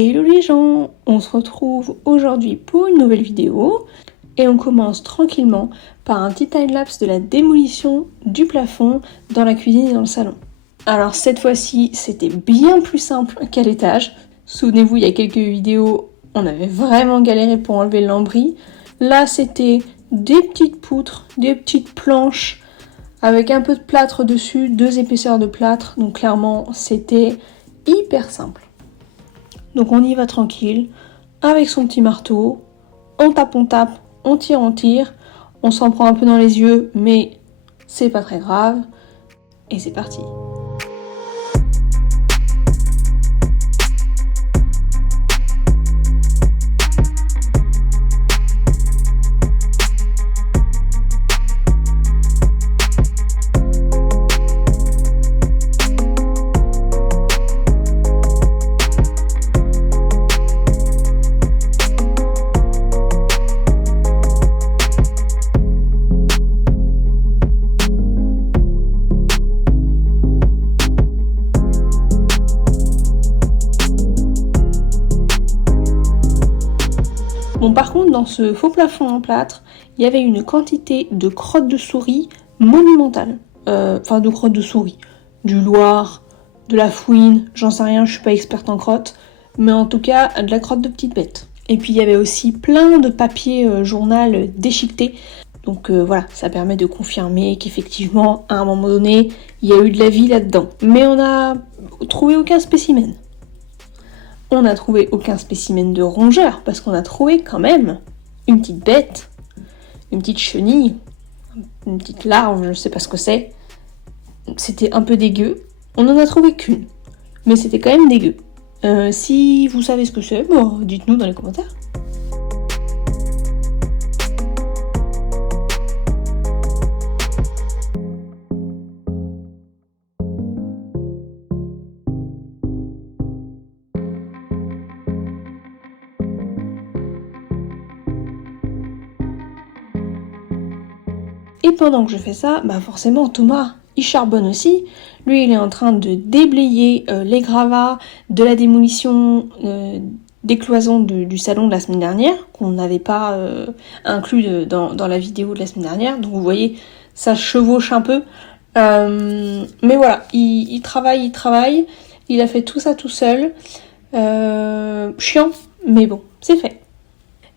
Hello les gens, on se retrouve aujourd'hui pour une nouvelle vidéo et on commence tranquillement par un petit time-lapse de la démolition du plafond dans la cuisine et dans le salon. Alors cette fois-ci c'était bien plus simple qu'à l'étage. Souvenez-vous, il y a quelques vidéos, on avait vraiment galéré pour enlever le lambris. Là c'était des petites poutres, des petites planches avec un peu de plâtre dessus, 2 épaisseurs de plâtre, donc clairement c'était hyper simple. Donc on y va tranquille, avec son petit marteau, on tape, on tire, on s'en prend un peu dans les yeux, mais c'est pas très grave, et c'est parti. Bon, par contre, dans ce faux plafond en plâtre, il y avait une quantité de crottes de souris monumentale. De crottes de souris. Du Loir, de la fouine, j'en sais rien, je suis pas experte en crottes. Mais en tout cas, de la crotte de petites bêtes. Et puis il y avait aussi plein de papier journal déchiqueté. Donc voilà, ça permet de confirmer qu'effectivement, à un moment donné, il y a eu de la vie là-dedans. Mais on n'a trouvé aucun spécimen. On n'a trouvé aucun spécimen de rongeur, parce qu'on a trouvé quand même une petite bête, une petite chenille, une petite larve, je sais pas ce que c'est. C'était un peu dégueu. On n'en a trouvé qu'une, mais c'était quand même dégueu. Si vous savez ce que c'est, bon, dites-nous dans les commentaires. Et pendant que je fais ça, forcément Thomas, il charbonne aussi. Lui, il est en train de déblayer les gravats de la démolition des cloisons du salon de la semaine dernière, qu'on n'avait pas inclus dans la vidéo de la semaine dernière. Donc vous voyez, ça chevauche un peu. Mais voilà, il travaille. Il a fait tout ça tout seul. Chiant, mais bon, c'est fait.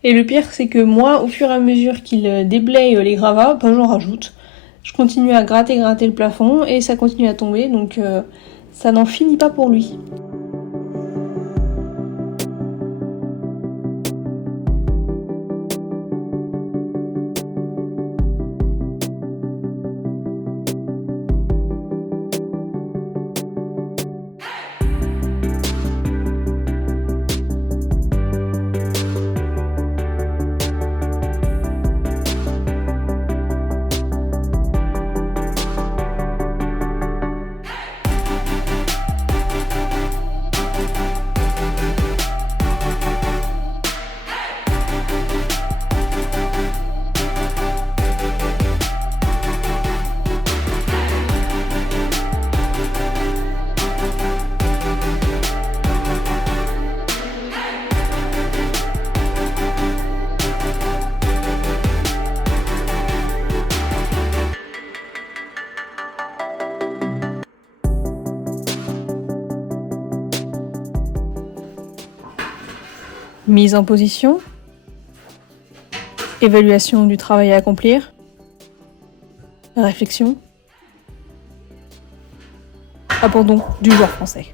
Et le pire, c'est que moi, au fur et à mesure qu'il déblaye les gravats, j'en rajoute. Je continue à gratter le plafond et ça continue à tomber, donc ça n'en finit pas pour lui. Mise en position, évaluation du travail à accomplir, réflexion, abandon du joueur français.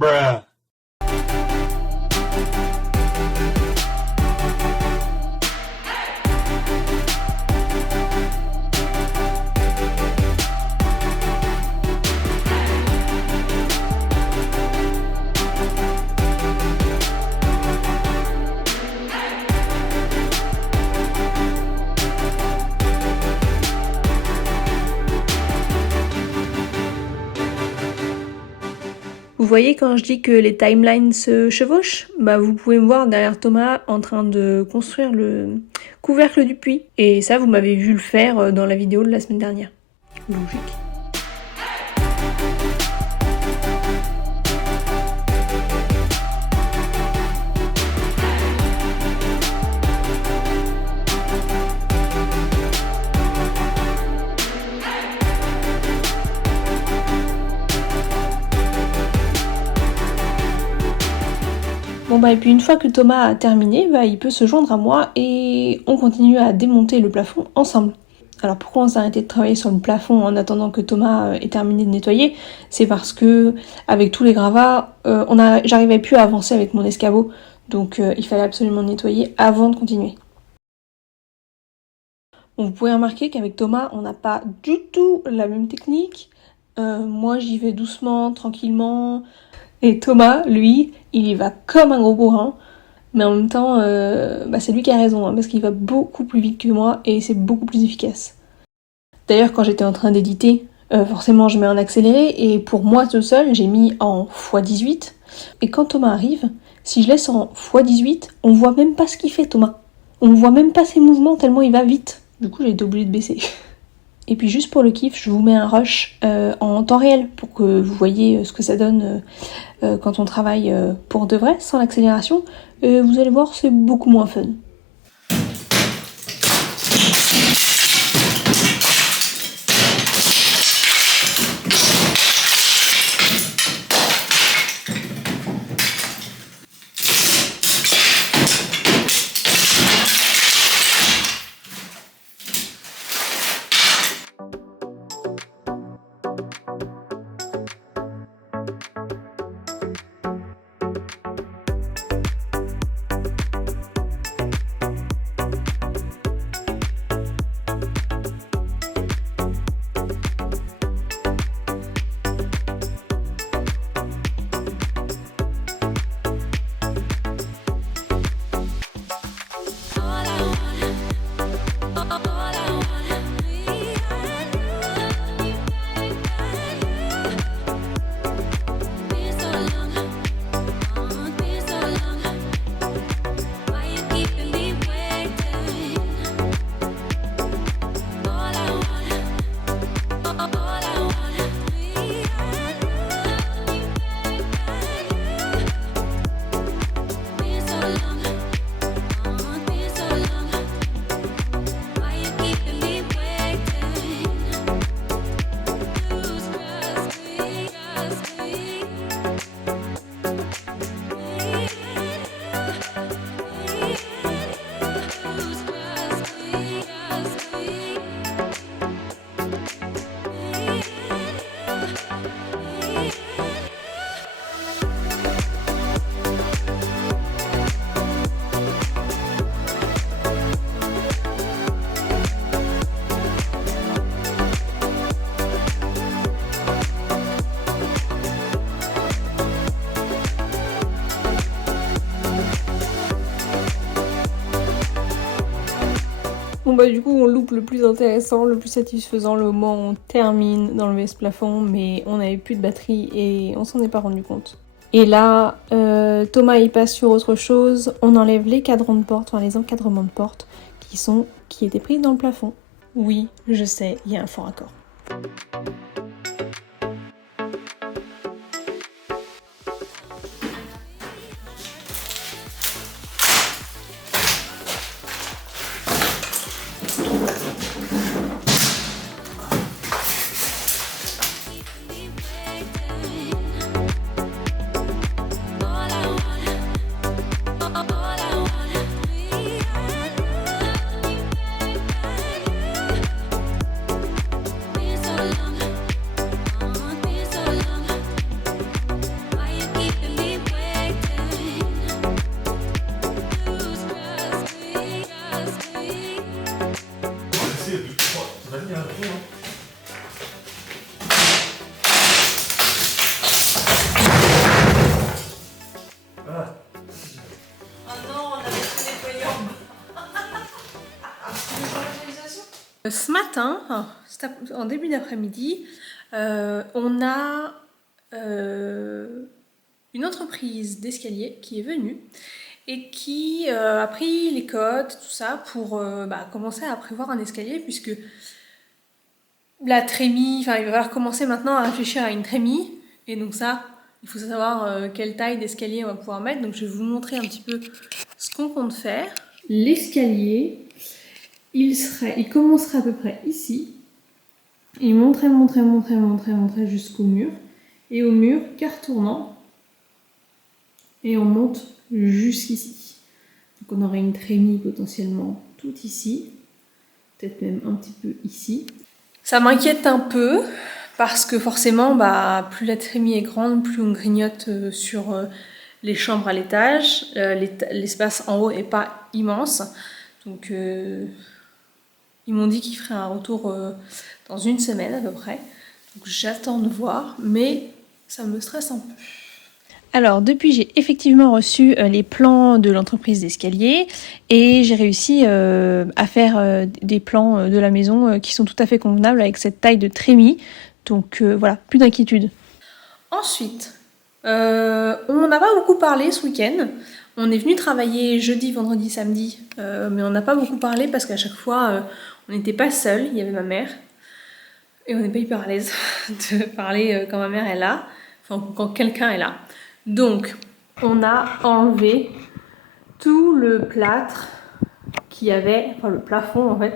Bruh. Vous voyez quand je dis que les timelines se chevauchent? Bah vous pouvez me voir derrière Thomas en train de construire le couvercle du puits. Et ça, vous m'avez vu le faire dans la vidéo de la semaine dernière. Logique. Bon bah et puis une fois que Thomas a terminé, bah il peut se joindre à moi et on continue à démonter le plafond ensemble. Alors pourquoi on s'est arrêté de travailler sur le plafond en attendant que Thomas ait terminé de nettoyer? C'est parce que avec tous les gravats, j'arrivais plus à avancer avec mon escabeau, donc il fallait absolument nettoyer avant de continuer. Bon, vous pouvez remarquer qu'avec Thomas, on n'a pas du tout la même technique. Moi j'y vais doucement, tranquillement. Et Thomas, lui, il y va comme un gros bourrin, mais en même temps, c'est lui qui a raison, hein, parce qu'il va beaucoup plus vite que moi et c'est beaucoup plus efficace. D'ailleurs, quand j'étais en train d'éditer, forcément je mets en accéléré et pour moi tout seul, j'ai mis en x18. Et quand Thomas arrive, si je laisse en x18, on voit même pas ce qu'il fait Thomas. On voit même pas ses mouvements tellement il va vite. Du coup, j'ai été obligée de baisser. Et puis juste pour le kiff, je vous mets un rush en temps réel pour que vous voyez ce que ça donne quand on travaille pour de vrai, sans l'accélération. Et vous allez voir, c'est beaucoup moins fun. Bon bah du coup on loupe le plus intéressant, le plus satisfaisant, le moment où on termine d'enlever ce plafond, mais on n'avait plus de batterie et on s'en est pas rendu compte. Et là, Thomas il passe sur autre chose, on enlève les cadrans de porte, enfin les encadrements de porte qui étaient pris dans le plafond. Oui, je sais, il y a un fort raccord. matin, enfin, en début d'après-midi, on a une entreprise d'escalier qui est venue et qui a pris les codes, tout ça, pour commencer à prévoir un escalier, puisque la trémie, enfin il va falloir commencer maintenant à réfléchir à une trémie, et donc ça, il faut savoir quelle taille d'escalier on va pouvoir mettre, donc je vais vous montrer un petit peu ce qu'on compte faire. L'escalier, il commencerait à peu près ici, il monterait jusqu'au mur, et au mur, quart tournant, et on monte jusqu'ici. Donc on aurait une trémie potentiellement tout ici, peut-être même un petit peu ici. Ça m'inquiète un peu, parce que forcément, plus la trémie est grande, plus on grignote sur les chambres à l'étage. L'espace en haut est pas immense, donc ils m'ont dit qu'ils feraient un retour dans une semaine à peu près. Donc j'attends de voir, mais ça me stresse un peu. Alors depuis, j'ai effectivement reçu les plans de l'entreprise d'escalier et j'ai réussi à faire des plans de la maison qui sont tout à fait convenables avec cette taille de trémie. Donc voilà, plus d'inquiétude. Ensuite, on n'a pas beaucoup parlé ce week-end. On est venu travailler jeudi, vendredi, samedi, mais on n'a pas beaucoup parlé parce qu'à chaque fois, on n'était pas seuls, il y avait ma mère. Et on n'est pas hyper à l'aise de parler quand ma mère est là, enfin quand quelqu'un est là. Donc, on a enlevé tout le plâtre qu'il y avait, enfin le plafond en fait,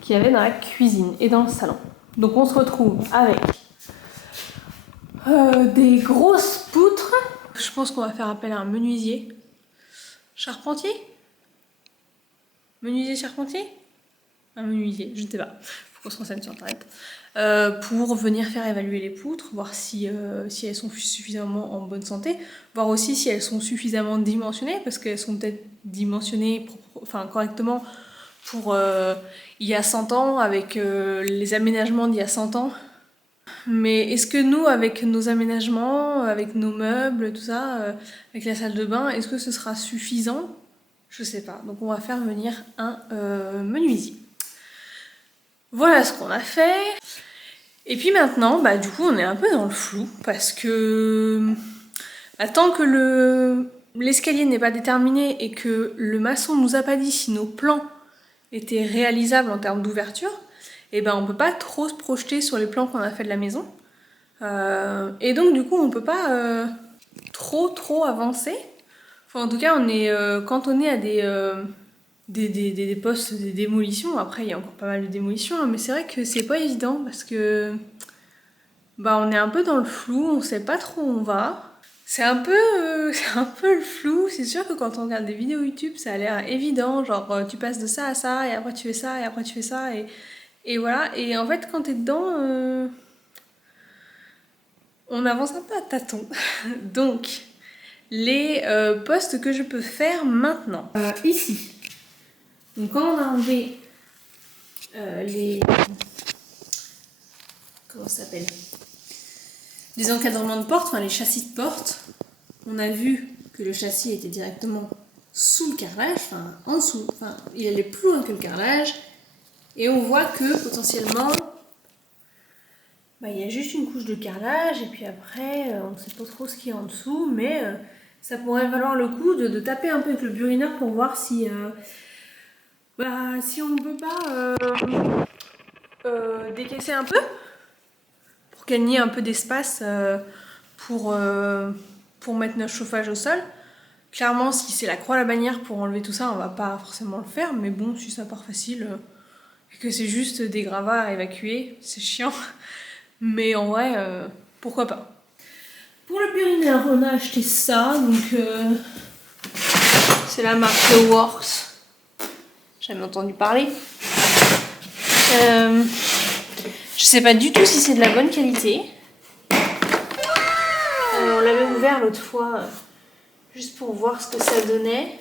qu'il y avait dans la cuisine et dans le salon. Donc on se retrouve avec des grosses poutres. Je pense qu'on va faire appel à un menuisier. Charpentier? Menuisier charpentier? Un menuisier, je ne sais pas. Faut qu'on se renseigne sur internet. Pour venir faire évaluer les poutres, voir si elles sont suffisamment en bonne santé, voir aussi si elles sont suffisamment dimensionnées, parce qu'elles sont peut-être dimensionnées correctement pour il y a 100 ans, avec les aménagements d'il y a 100 ans. Mais est-ce que nous, avec nos aménagements, avec nos meubles, tout ça, avec la salle de bain, est-ce que ce sera suffisant? Je sais pas. Donc on va faire venir un menuisier. Voilà ce qu'on a fait. Et puis maintenant, du coup, on est un peu dans le flou parce que tant que l'escalier n'est pas déterminé et que le maçon nous a pas dit si nos plans étaient réalisables en termes d'ouverture, on peut pas trop se projeter sur les plans qu'on a fait de la maison. Et donc du coup, on peut pas trop avancer. Enfin, en tout cas, on est cantonné à des postes de démolition. Après, il y a encore pas mal de démolitions, hein, mais c'est vrai que c'est pas évident parce que on est un peu dans le flou, on sait pas trop où on va. C'est un peu le flou. C'est sûr que quand on regarde des vidéos YouTube, ça a l'air évident, genre tu passes de ça à ça, et après tu fais ça, et après tu fais ça, et voilà. Et en fait, quand t'es dedans, on avance un peu à tâtons. Donc, les postes que je peux faire maintenant. Ici. Donc quand on a enlevé les... Comment ça s'appelle? Les encadrements de porte, enfin les châssis de porte, on a vu que le châssis était directement sous le carrelage, enfin en dessous, enfin il allait plus loin que le carrelage, et on voit que potentiellement il y a juste une couche de carrelage, et puis après on ne sait pas trop ce qu'il y a en dessous, mais ça pourrait valoir le coup de taper un peu avec le burineur pour voir si si on ne peut pas décaisser un peu pour gagner un peu d'espace pour mettre notre chauffage au sol. Clairement, si c'est la croix à la bannière pour enlever tout ça, on va pas forcément le faire, mais bon, si ça part facile et que c'est juste des gravats à évacuer, c'est chiant, mais en vrai, pourquoi pas. Pour le burineur, on a acheté ça, donc c'est la marque Works. Jamais entendu parler. Je sais pas du tout si c'est de la bonne qualité. On l'avait ouvert l'autre fois juste pour voir ce que ça donnait.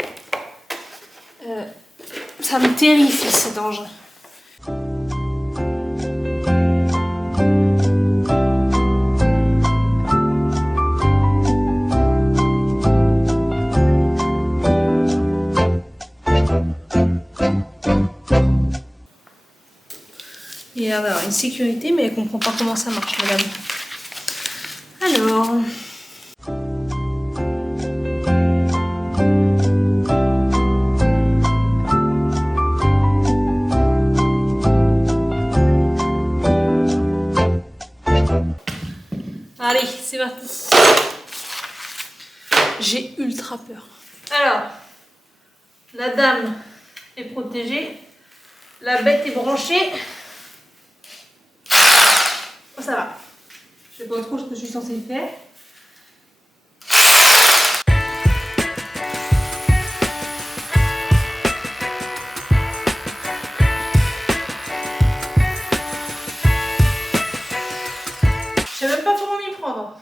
Ça me terrifie cet engin. a l'air d'avoir une sécurité, mais elle comprend pas comment ça marche, madame. Alors... Allez, c'est parti. J'ai ultra peur. Alors, la dame est protégée. La bête est branchée. Oh, ça va. Je sais pas trop ce que je suis censée faire. Je sais même pas comment m'y prendre.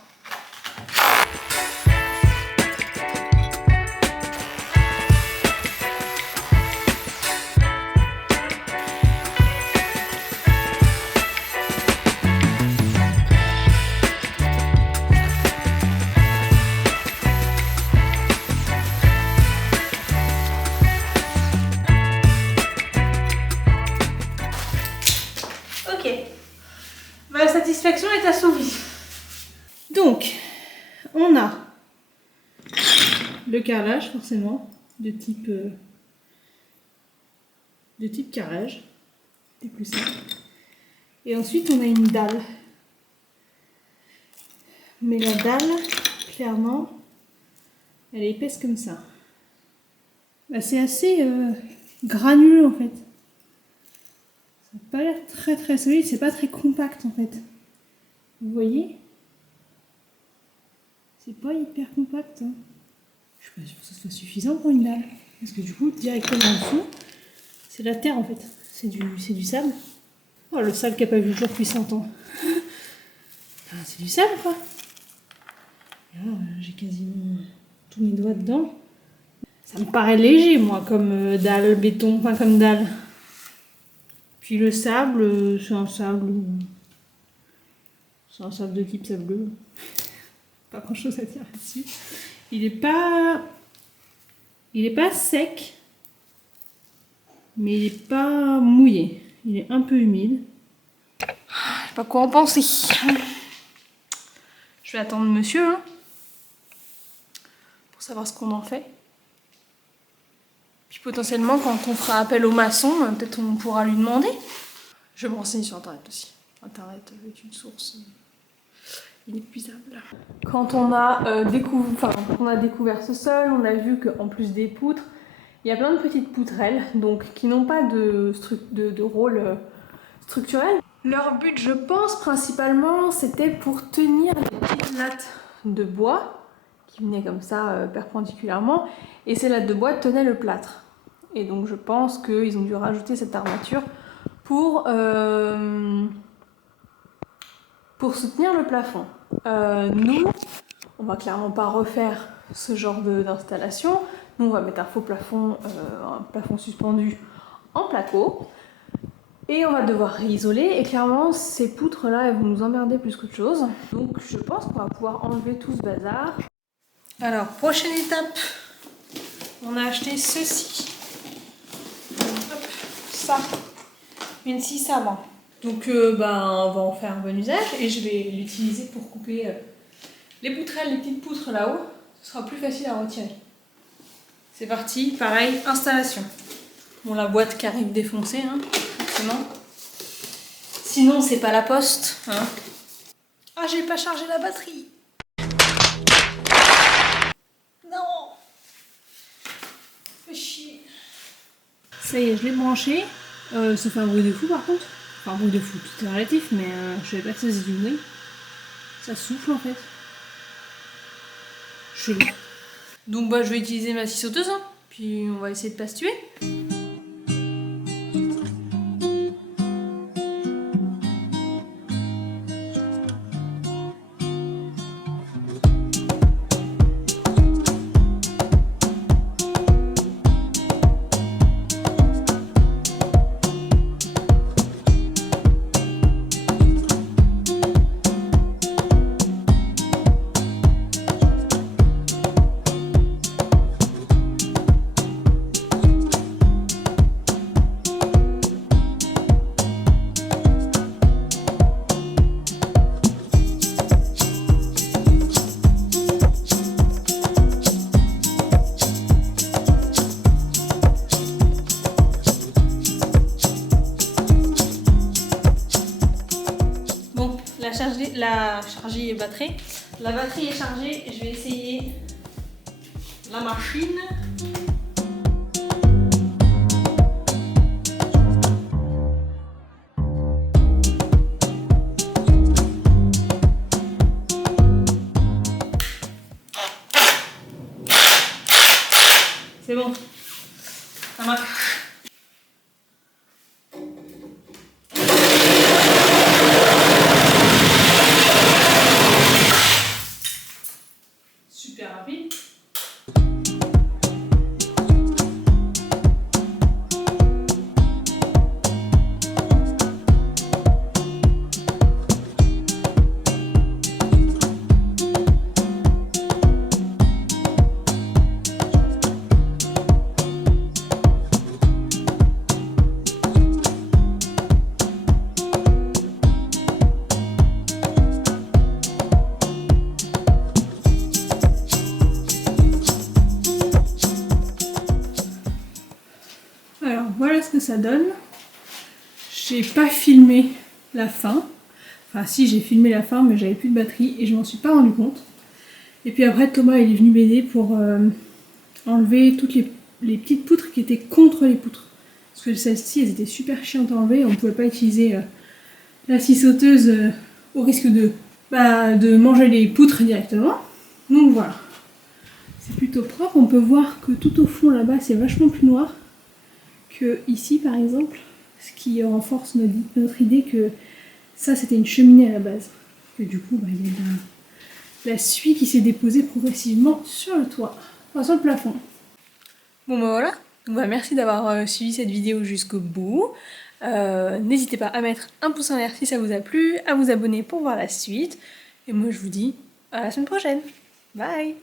Ok. Ma satisfaction est assouvie. Donc, on a le carrelage forcément, de type carrelage, c'est plus simple. Et ensuite on a une dalle. Mais la dalle, clairement, elle est épaisse comme ça. Bah, c'est assez granuleux en fait. Ça n'a pas l'air très solide, c'est pas très compact en fait. Vous voyez? C'est pas hyper compact. Hein. Je suis pas sûre que ce soit suffisant pour une dalle. Parce que du coup, directement en dessous, c'est la terre en fait. C'est du sable. Oh, le sable qui n'a pas vu le jour depuis 100 ans. Enfin, c'est du sable quoi. J'ai quasiment tous mes doigts dedans. Ça me paraît léger moi comme dalle béton, enfin comme dalle. Puis le sable, c'est un sable de type sableux. Pas grand chose à dire là-dessus. Il est pas sec, mais il est pas mouillé. Il est un peu humide. Je sais pas quoi en penser. Je vais attendre monsieur hein, pour savoir ce qu'on en fait. Puis potentiellement quand on fera appel au maçon, peut-être on pourra lui demander. Je vais me renseigner sur internet aussi. Internet est une source inépuisable. Quand on a, découvert ce sol, on a vu qu'en plus des poutres, il y a plein de petites poutrelles donc, qui n'ont pas de rôle structurel. Leur but, je pense, principalement, c'était pour tenir les petites lattes de bois qui venaient comme ça perpendiculairement, et ces lattes de bois tenaient le plâtre. Et donc je pense qu'ils ont dû rajouter cette armature pour soutenir le plafond. Nous, on va clairement pas refaire ce genre d'installation. Nous, on va mettre un faux plafond, un plafond suspendu en placo. Et on va devoir réisoler. Et clairement, ces poutres-là, elles vont nous emmerder plus qu'autre chose. Donc, je pense qu'on va pouvoir enlever tout ce bazar. Alors, prochaine étape. On a acheté ceci. Hop, ça. Une scie sabre. Donc, on va en faire un bon usage. Et je vais l'utiliser pour couper les poutrelles, les petites poutres là-haut. Ce sera plus facile à retirer. C'est parti. Pareil, installation. Bon, la boîte qui arrive défoncée, hein. Sinon, c'est pas la poste. Hein. Ah, j'ai pas chargé la batterie. Non. Fais chier. Ça y est, je l'ai branché. Ça fait un bruit de fou par contre. Enfin, un bruit de fou, tout est relatif, mais je savais pas que ça faisait du bruit. Ça souffle en fait. Chelou. Donc, je vais utiliser ma scie sauteuse. Hein. Puis, on va essayer de pas se tuer. batterie. La batterie est chargée, je vais essayer la machine. C'est bon, ça marche. Super rapide. Alors voilà ce que ça donne. J'ai pas filmé la fin. Enfin si, j'ai filmé la fin mais j'avais plus de batterie et je m'en suis pas rendu compte. Et puis après Thomas il est venu m'aider pour enlever toutes les petites poutres qui étaient contre les poutres. Parce que celles-ci elles étaient super chiantes à enlever, on pouvait pas utiliser la scie sauteuse au risque de manger les poutres directement. Donc voilà. C'est plutôt propre, on peut voir que tout au fond là-bas c'est vachement plus noir que ici par exemple, ce qui renforce notre idée que ça c'était une cheminée à la base. Que du coup il y a la suie qui s'est déposée progressivement sur le toit, enfin sur le plafond. Bon bah voilà, donc, merci d'avoir suivi cette vidéo jusqu'au bout. N'hésitez pas à mettre un pouce en l'air si ça vous a plu, à vous abonner pour voir la suite. Et moi je vous dis à la semaine prochaine. Bye!